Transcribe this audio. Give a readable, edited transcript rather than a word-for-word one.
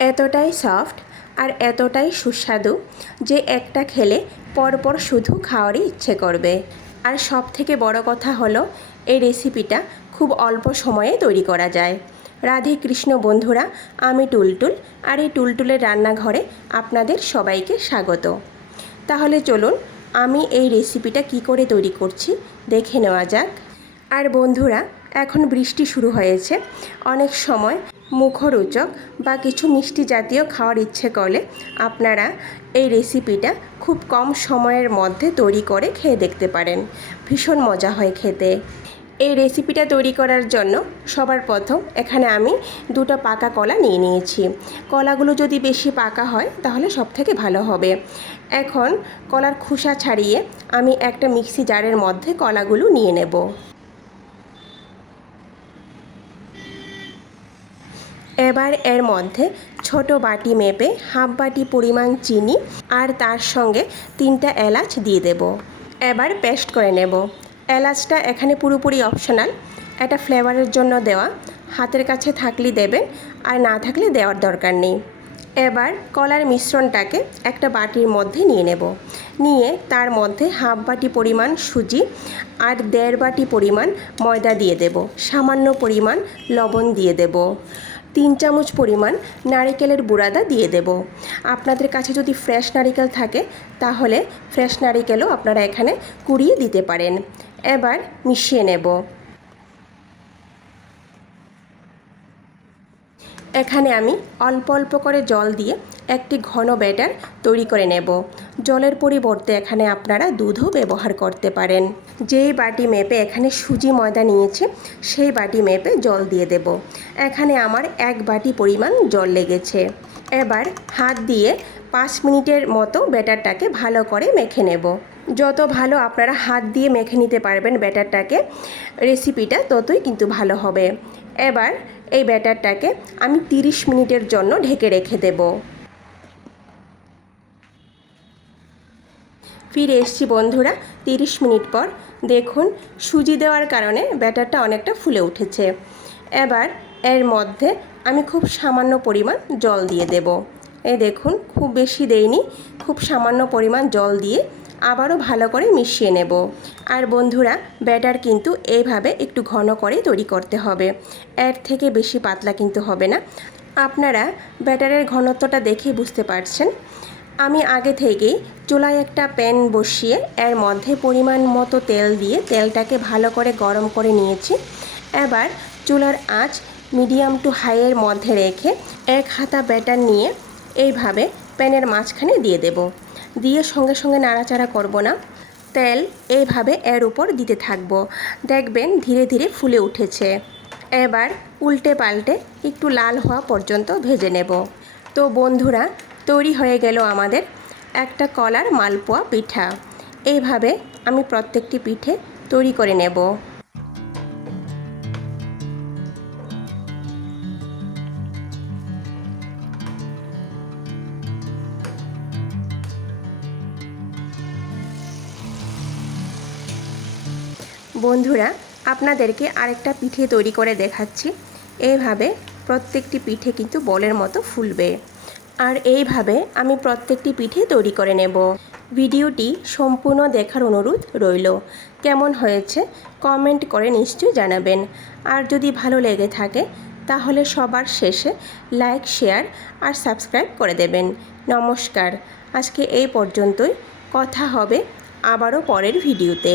এতটাই সফট আর এতটাই সুস্বাদু যে একটা খেলে পরপর শুধু খাওয়ারই ইচ্ছে করবে। আর সব থেকে বড় কথা হলো এই রেসিপিটা খুব অল্প সময়ে তৈরি করা যায়। রাধে কৃষ্ণ বন্ধুরা, আমি টুলটুল, আর এই টুলটুলের রান্নাঘরে আপনাদের সবাইকে স্বাগত। তাহলে চলুন আমি এই রেসিপিটা কি করে তৈরি করছি দেখে নেওয়া যাক। আর বন্ধুরা, এখন বৃষ্টি শুরু হয়েছে, অনেক সময় মুখরোচক বা কিছু মিষ্টি জাতীয় খাওয়ার ইচ্ছে করলে আপনারা এই রেসিপিটা খুব কম সময়ের মধ্যে তৈরি করে খেয়ে দেখতে পারেন। ভীষণ মজা হয় খেতে। এই রেসিপিটা তৈরি করার জন্য সবার প্রথম এখানে আমি দুটো পাকা কলা নিয়ে নিয়েছি। কলাগুলো যদি বেশি পাকা হয় তাহলে সব থেকে ভালো হবে। এখন কলার খোসা ছাড়িয়ে আমি একটা মিক্সি জারের মধ্যে কলাগুলো নিয়ে নেব। এবার এর মধ্যে ছোট বাটি মেপে হাফ বাটি পরিমাণ চিনি আর তার সঙ্গে 3টা এলাচ দিয়ে দেব। এবার পেস্ট করে নেব। এলাচটা এখানে পুরোপুরি অপশনাল, এটা ফ্লেভারের জন্য দেওয়া। হাতের কাছে থাকলে দেবেন, আর না থাকলে দেওয়ার দরকার নেই। এবার কলার মিশ্রণটাকে একটা বাটির মধ্যে নিয়ে নেব। নিয়ে তার মধ্যে হাফ বাটি পরিমাণ সুজি আর 1.5 বাটি পরিমাণ ময়দা দিয়ে দেব। সামান্য পরিমাণ লবণ দিয়ে দেব। 3 চামচ পরিমাণ নারিকেলের বুড়াদা দিয়ে দেব। আপনাদের কাছে যদি ফ্রেশ নারিকেল থাকে তাহলে ফ্রেশ নারিকেলও আপনারা এখানে কুড়িয়ে দিতে পারেন। এবার মিশিয়ে নেব। এখানে আমি অল্প অল্প করে জল দিয়ে একটি ঘন ব্যাটার তৈরি করে নেব। জলের পরিবর্তে এখানে আপনারা দুধও ব্যবহার করতে পারেন। যেই বাটি মেপে এখানে সুজি ময়দা নিয়েছে সেই বাটি মেপে জল দিয়ে দেব। এখানে আমার 1 বাটি পরিমাণ জল লেগেছে। এবার হাত দিয়ে 5 মিনিটের মতো ব্যাটারটাকে ভালো করে মেখে নেব। যত ভালো আপনারা হাত দিয়ে মেখে নিতে পারবেন ব্যাটারটাকে, রেসিপিটা ততই কিন্তু ভালো হবে। এবার এই ব্যাটারটাকে আমি 30 মিনিটের জন্য ঢেকে রেখে দেব। ফিরে এসেছি বন্ধুরা 30 মিনিট পর। দেখুন, সুজি দেওয়ার কারণে ব্যাটারটা অনেকটা ফুলে উঠেছে। এবার এর মধ্যে আমি খুব সামান্য পরিমাণ জল দিয়ে দেব। এই দেখুন, খুব বেশি দেইনি, খুব সামান্য পরিমাণ জল দিয়ে আবারও ভালো করে মিশিয়ে নেব। আর বন্ধুরা, ব্যাটার কিন্তু এইভাবে একটু ঘন করে তৈরি করতে হবে, এর থেকে বেশি পাতলা কিন্তু হবে না। আপনারা ব্যাটারের ঘনত্বটা দেখেই বুঝতে পারছেন। আমি আগে থেকেই চুলায় একটা প্যান বসিয়ে এর মধ্যে পরিমাণ মতো তেল দিয়ে তেলটাকে ভালো করে গরম করে নিয়েছি। এবার চুলার আঁচ মিডিয়াম টু হাইয়ের মধ্যে রেখে 1 হাতা ব্যাটার নিয়ে এইভাবে প্যানের মাঝখানে দিয়ে দেব। দিয়ে সঙ্গে সঙ্গে নাড়াচাড়া করব না, তেল এইভাবে এর উপর দিতে থাকব। দেখবেন ধীরে ধীরে ফুলে উঠেছে। এবার উল্টে পাল্টে একটু লাল হওয়া পর্যন্ত ভেজে নেব। তো বন্ধুরা, তৈরি হয়ে গেল আমাদের একটা কলার মালপোয়া পিঠা। এইভাবে আমি প্রত্যেকটি পিঠে তৈরি করে নেব। বন্ধুরা, আপনাদেরকে আরেকটা পিঠে তৈরি করে দেখাচ্ছি। এইভাবে প্রত্যেকটি পিঠে কিন্তু বলের মতো ফুলবে। আর এইভাবে আমি প্রত্যেকটি পিঠে তৈরি করে নেব। ভিডিওটি সম্পূর্ণ দেখার অনুরোধ রইল। কেমন হয়েছে কমেন্ট করে নিশ্চয়ই জানাবেন। আর যদি ভালো লেগে থাকে তাহলে সবার শেষে লাইক, শেয়ার আর সাবস্ক্রাইব করে দেবেন। নমস্কার, আজকে এই পর্যন্তই। কথা হবে আবারও পরের ভিডিওতে।